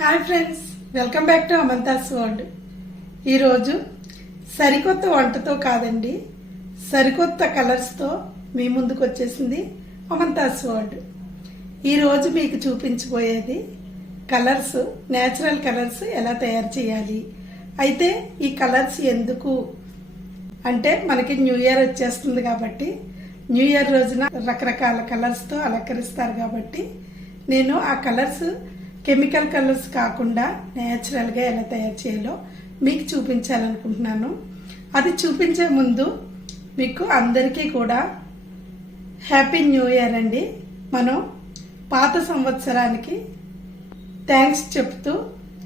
Hi friends welcome back to Amantha's world ఈరోజు సరికొత్త వంటతో కాదండి సరికొత్త కలర్స్తో మీ ముందుకు వచ్చేసింది అమంతాస్ వరల్డ్ ఈరోజు మీకు చూపించబోయేది కలర్స్ నేచురల్ కలర్స్ ఎలా తయారు చేయాలి. అయితే ఈ కలర్స్ ఎందుకు? అంటే మనకి న్యూ ఇయర్ వచ్చేస్తుంది కాబట్టి న్యూ ఇయర్ రోజున రకరకాల కలర్స్తో అలంకరిస్తారు కాబట్టి నేను ఆ కలర్స్ కెమికల్ కలర్స్ కాకుండా నేచురల్గా ఎలా తయారు చేయాలో మీకు చూపించాలనుకుంటున్నాను. అది చూపించే ముందు మీకు అందరికీ కూడా హ్యాపీ న్యూ ఇయర్ అండి. మనం పాత సంవత్సరానికి థ్యాంక్స్ చెప్తూ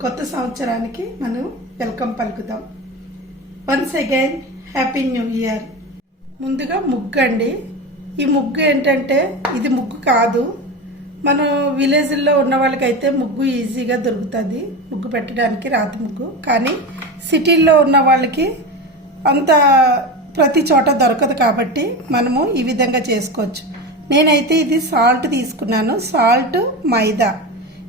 కొత్త సంవత్సరానికి మనం welcome పలుకుదాం. Once again happy new year. ముందుగా ముగ్గు అండి ఈ ముగ్గు ఏంటంటే ఇది ముగ్గు కాదు. మనం విలేజ్లో ఉన్న వాళ్ళకైతే ముగ్గు ఈజీగా దొరుకుతుంది. ముగ్గు పెట్టడానికి రాతి ముగ్గు. కానీ సిటీల్లో ఉన్న వాళ్ళకి అంత ప్రతి చోట దొరకదు కాబట్టి మనము ఈ విధంగా చేసుకోవచ్చు. నేనైతే ఇది సాల్ట్ తీసుకున్నాను. సాల్ట్ మైదా.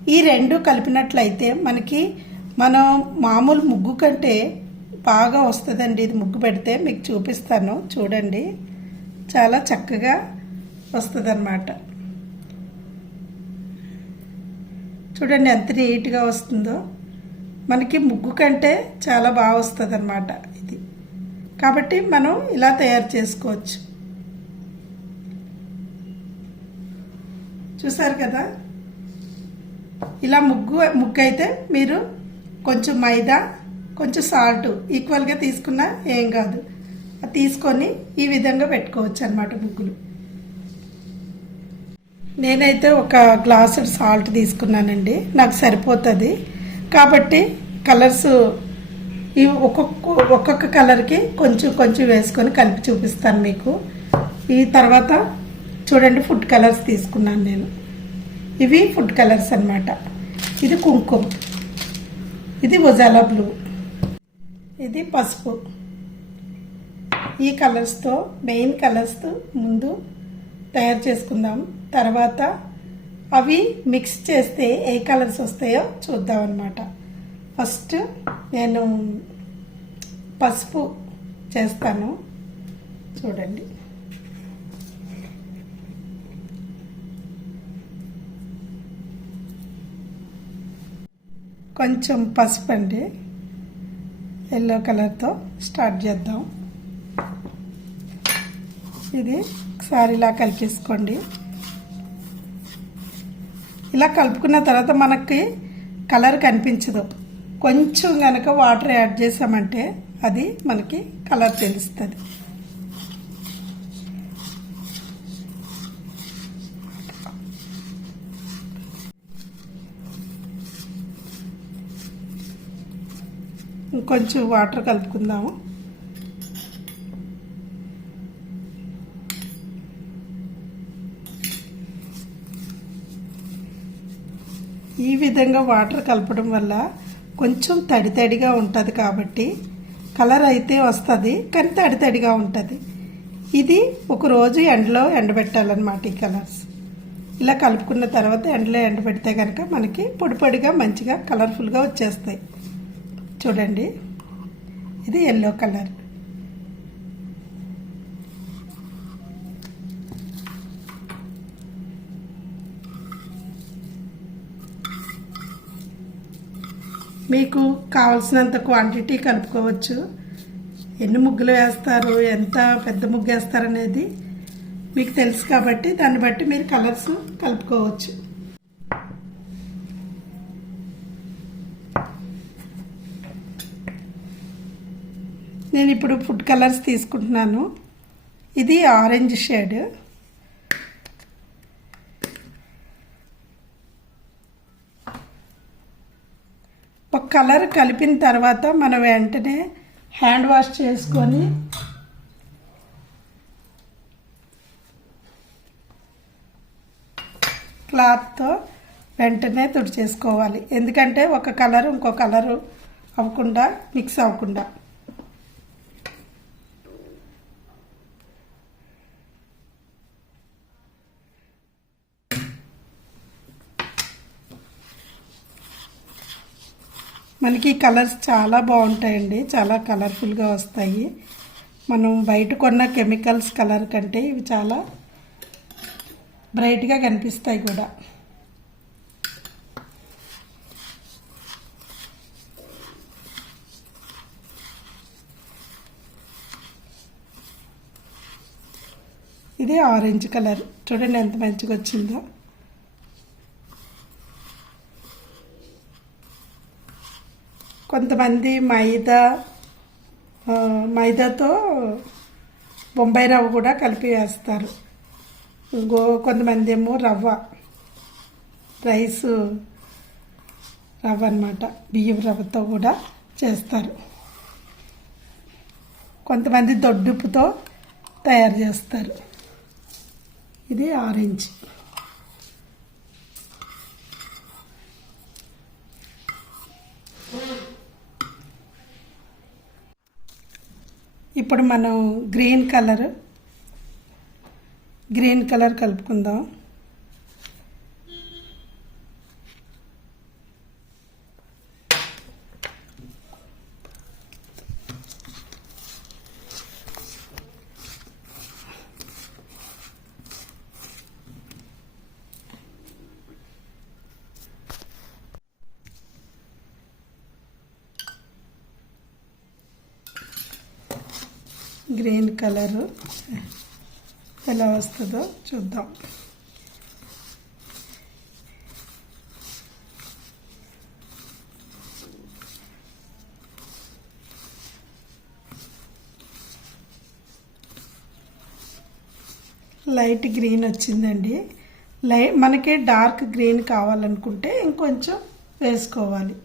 ఈ రెండు కలిపినట్లయితే మనకి మనం మామూలు ముగ్గు కంటే బాగా వస్తుందండి ఇది ముగ్గు పెడితే. మీకు చూపిస్తాను. చూడండి. చాలా చక్కగా వస్తుంది చూడండి ఎంత నీట్గా వస్తుందో. మనకి ముగ్గు కంటే చాలా బాగా వస్తుంది ఇది. కాబట్టి మనం ఇలా తయారు చేసుకోవచ్చు. చూసారు కదా? ఇలా ముగ్గు ముగ్గు అయితే మీరు కొంచెం మైదా కొంచెం సాల్ట్ ఈక్వల్గా తీసుకున్నా ఏం కాదు. అది తీసుకొని ఈ విధంగా పెట్టుకోవచ్చు అనమాట ముగ్గులు. నేనైతే ఒక గ్లాసు సాల్ట్ తీసుకున్నానండి. నాకు సరిపోతుంది. కాబట్టి కలర్స్ ఈ ఒక్కొక్క ఒక్కొక్క కలర్కి కొంచెం కొంచెం వేసుకొని కలిపి చూపిస్తాను మీకు. ఈ తర్వాత చూడండి ఫుడ్ కలర్స్ తీసుకున్నాను నేను. ఇవి ఫుడ్ కలర్స్ అన్నమాట. ఇది కుంకుమ. ఇది ఉజాలా బ్లూ. ఇది పసుపు. ఈ కలర్స్తో మెయిన్ కలర్స్తో ముందు తయారు చేసుకుందాం. తర్వాత అవి మిక్స్ చేస్తే ఏ కలర్స్ వస్తాయో చూద్దాం అనమాట ఫస్ట్ నేను పసుపు చేస్తాను. చూడండి. కొంచెం పసుపు అండి. ఎల్లో కలర్తో స్టార్ట్ చేద్దాం. ఇది ఒకసారి ఇలా కలిపేసుకోండి. ఇలా కలుపుకున్న తర్వాత మనకి కలర్ కనిపించదు. కొంచెం కనుక వాటర్ యాడ్ చేసామంటే అది మనకి కలర్ తెలుస్తుంది. ఇంకొంచెం వాటర్ కలుపుకుందాము. ఈ విధంగా వాటర్ కలపడం వల్ల కొంచెం తడి తడిగా ఉంటుంది కాబట్టి కలర్ అయితే వస్తుంది కానీ తడి తడిగా ఉంటుంది. ఇది ఒకరోజు ఎండలో ఎండబెట్టాలన్నమాట ఈ కలర్స్. ఇలా కలుపుకున్న తర్వాత ఎండలో ఎండబెడితే కనుక మనకి పొడి పొడిగా మంచిగా కలర్ఫుల్గా వచ్చేస్తాయి. చూడండి. ఇది ఎల్లో కలర్. మీకు కావలసినంత క్వాంటిటీ కలుపుకోవచ్చు ఎన్ని ముగ్గులు వేస్తారు ఎంత పెద్ద ముగ్గు వేస్తారు అనేది మీకు తెలుసు కాబట్టి దాన్ని బట్టి మీరు కలర్స్ కలుపుకోవచ్చు. నేను ఇప్పుడు ఫుడ్ కలర్స్ తీసుకుంటున్నాను. ఇది ఆరెంజ్ షేడ్ కలర్ కలిపిన తర్వాత మనం వెంటనే హ్యాండ్ వాష్ చేసుకొని క్లాత్తో వెంటనే తుడిచేసుకోవాలి. ఎందుకంటే ఒక కలర్ ఇంకో కలరు అవ్వకుండా మిక్స్ అవ్వకుండా. మనకి కలర్స్ చాలా బాగుంటాయండి. చాలా కలర్ఫుల్గా వస్తాయి. మనం బయట కొన్న కెమికల్స్ కలర్ కంటే ఇవి చాలా బ్రైట్గా కనిపిస్తాయి కూడా. ఇది ఆరెంజ్ కలర్. చూడండి ఎంత మంచిగా వచ్చిందో. కొంతమంది మైదా మైదాతో బొంబాయి రవ్వ కూడా కలిపి వేస్తారు. ఇంకో కొంతమంది ఏమో రవ్వ రైస్ రవ్వ అనమాట బియ్యం రవ్వతో కూడా చేస్తారు. కొంతమంది దొడ్డుపుతో తయారు చేస్తారు. ఇది ఆరెంజ్. ఇప్పుడు మనం గ్రీన్ కలర్ గ్రీన్ కలర్ కలుపుకుందాం. Green colour. ఎలా వస్తుందో చూద్దాం. లైట్ గ్రీన్ వచ్చిందండి. లై మనకి డార్క్ గ్రీన్ కావాలనుకుంటే ఇంకొంచెం వేసుకోవాలి.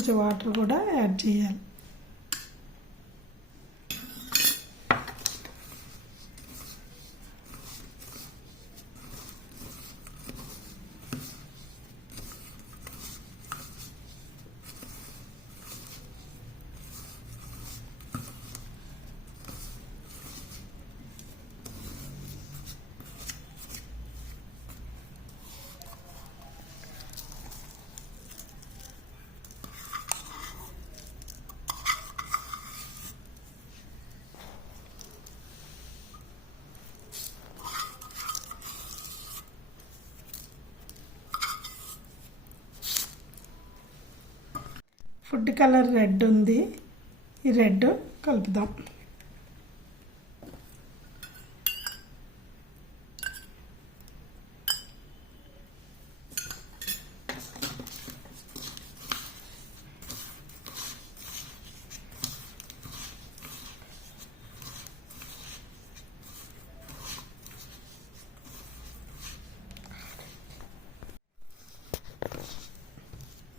కొంచెం వాటర్ కూడా యాడ్ చేయాలి. ఫుడ్ కలర్ రెడ్ ఉంది. ఈ రెడ్ కలుపుదాం.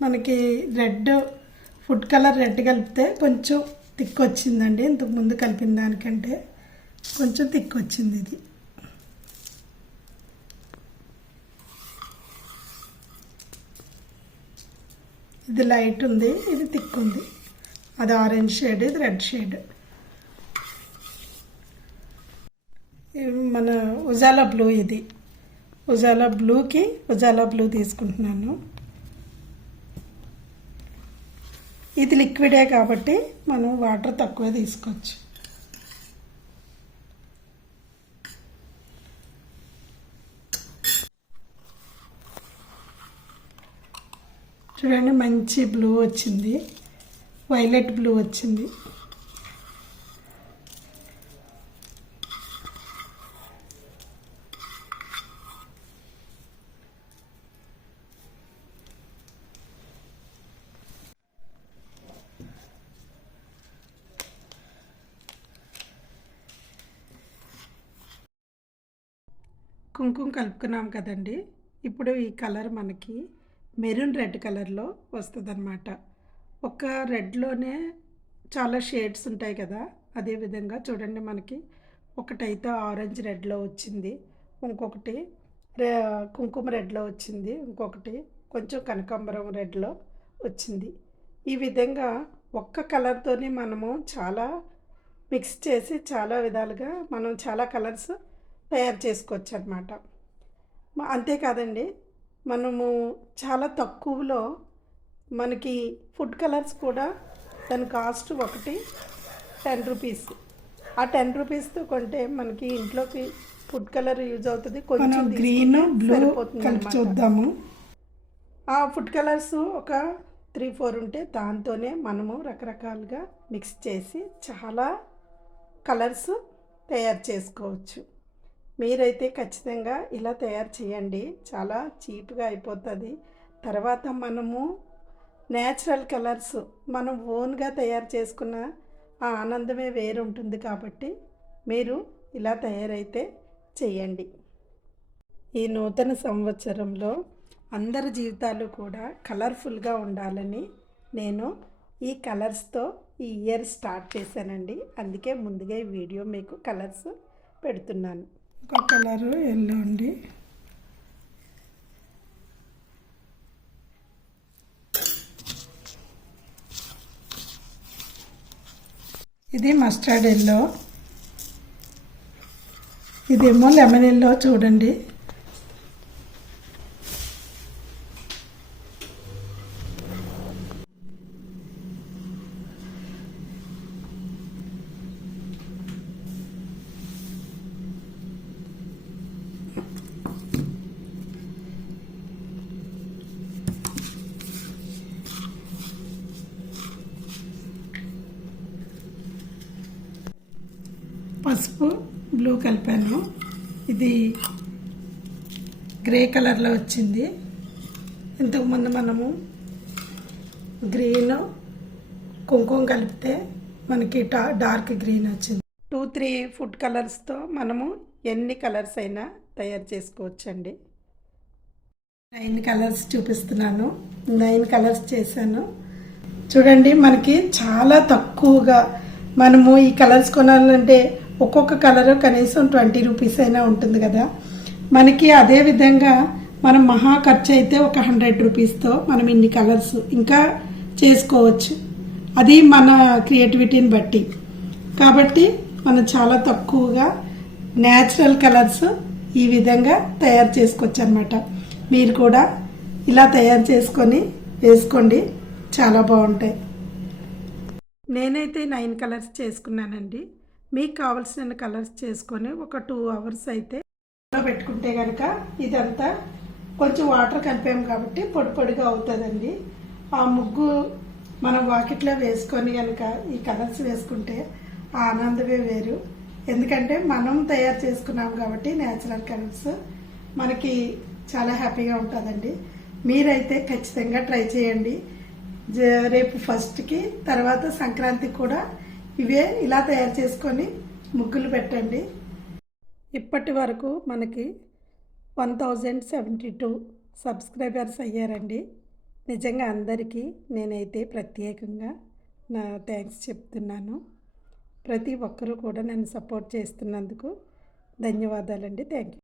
మనకి రెడ్ ఫుడ్ కలర్ రెడ్ కలిపితే కొంచెం థిక్ వచ్చిందండి ఇంతకు ముందు కలిపిన దానికంటే కొంచెం థిక్ వచ్చింది ఇది. ఇది లైట్ ఉంది ఇది థిక్ ఉంది. అది ఆరెంజ్ షేడ్ ఇది రెడ్ షేడ్. మన ఉజాలా బ్లూ ఇది. ఉజాలా బ్లూకి ఉజాలా బ్లూ తీసుకుంటున్నాను. ఇది లిక్విడే కాబట్టి మనం వాటర్ తక్కువే తీసుకోవచ్చు. చూడండి మంచి బ్లూ వచ్చింది. వైలెట్ బ్లూ వచ్చింది. కుంకుమ కలుపుకున్నాం కదండి. ఇప్పుడు ఈ కలర్ మనకి మెరూన్ రెడ్ కలర్లో వస్తుందన్నమాట. ఒక రెడ్లోనే చాలా షేడ్స్ ఉంటాయి కదా. అదేవిధంగా చూడండి మనకి ఒకటైతే ఆరెంజ్ రెడ్లో వచ్చింది. ఇంకొకటి కుంకుమ రెడ్లో వచ్చింది. ఇంకొకటి కొంచెం కనకాంబరం రెడ్లో వచ్చింది. ఈ విధంగా ఒక్క కలర్తోనే మనము చాలా మిక్స్ చేసి చాలా విధాలుగా మనం చాలా కలర్స్ తయారు చేసుకోవచ్చు అనమాట అంతేకాదండి మనము చాలా తక్కువలో మనకి ఫుడ్ కలర్స్ కూడా దాని కాస్ట్ ఒకటి టెన్ రూపీస్. ఆ టెన్ రూపీస్తో కొంటే మనకి ఇంట్లోకి ఫుడ్ కలర్ యూజ్ అవుతుంది కొంచెం గ్రీన్ బ్లూ చూద్దాము. ఆ ఫుడ్ కలర్స్ ఒక త్రీ ఫోర్ ఉంటే దాంతోనే మనము రకరకాలుగా మిక్స్ చేసి చాలా కలర్స్ తయారు చేసుకోవచ్చు. మీరైతే ఖచ్చితంగా ఇలా తయారు చేయండి. చాలా చీప్గా అయిపోతుంది. తర్వాత మనము న్యాచురల్ కలర్స్ మనం ఓన్గా తయారు చేసుకున్న ఆ ఆనందమే వేరు ఉంటుంది కాబట్టి మీరు ఇలా తయారైతే చేయండి. ఈ నూతన సంవత్సరంలో అందరి జీవితాలు కూడా కలర్ఫుల్గా ఉండాలని నేను ఈ కలర్స్తో ఈ ఇయర్ స్టార్ట్ చేశానండి. అందుకే ముందుగా ఈ వీడియో మీకు కలర్స్ పెడుతున్నాను. ఒక కలరు ఎల్లో అండి. ఇది మస్టర్డ్ ఎల్లో ఇదేమో లెమన్ ఎల్లో చూడండి. పసుపు బ్లూ కలిపాను. ఇది గ్రే కలర్లో వచ్చింది. ఇంతకుముందు మనము గ్రీన్ కుంకుమ కలిపితే మనకి డార్క్ గ్రీన్ వచ్చింది. టూ త్రీ ఫుడ్ కలర్స్తో మనము ఎన్ని కలర్స్ అయినా తయారు చేసుకోవచ్చండి. నైన్ కలర్స్ చూపిస్తున్నాను. నైన్ కలర్స్ చేశాను. చూడండి మనకి చాలా తక్కువగా మనము ఈ కలర్స్ కొనాలంటే ఒక్కొక్క కలర్ కనీసం ట్వంటీ రూపీస్ అయినా ఉంటుంది కదా. మనకి అదే విధంగా మనం మహా ఖర్చు అయితే ఒక హండ్రెడ్ రూపీస్తో మనం ఇన్ని కలర్స్ ఇంకా చేసుకోవచ్చు. అది మన క్రియేటివిటీని బట్టి. కాబట్టి మనం చాలా తక్కువగా న్యాచురల్ కలర్స్ ఈ విధంగా తయారు చేసుకోవచ్చు అనమాట మీరు కూడా ఇలా తయారు చేసుకొని వేసుకోండి. చాలా బాగుంటాయి. నేనైతే నైన్ కలర్స్ చేసుకున్నానండి. మీకు కావాల్సిన కలర్స్ చేసుకొని ఒక టూ అవర్స్ అయితే పెట్టుకుంటే కనుక ఇదంతా కొంచెం వాటర్ కలిపాము కాబట్టి పొడి పొడిగా అవుతుందండి. ఆ ముగ్గు మనం వాకిట్లో వేసుకొని కనుక ఈ కలర్స్ వేసుకుంటే ఆ ఆనందమే వేరు. ఎందుకంటే మనం తయారు చేసుకున్నాం కాబట్టి న్యాచురల్ కలర్స్ మనకి చాలా హ్యాపీగా ఉంటుందండి. మీరైతే ఖచ్చితంగా ట్రై చేయండి. రేపు ఫస్ట్కి తర్వాత సంక్రాంతికి కూడా ఇవే ఇలా తయారు చేసుకొని ముగ్గులు పెట్టండి. ఇప్పటి వరకు మనకి one thousand seventy two subscribers అయ్యారండి. నిజంగా అందరికీ నేనైతే ప్రత్యేకంగా నా థ్యాంక్స్ చెప్తున్నాను. ప్రతి ఒక్కరూ కూడా నన్ను సపోర్ట్ చేస్తున్నందుకు ధన్యవాదాలండి. Thank you.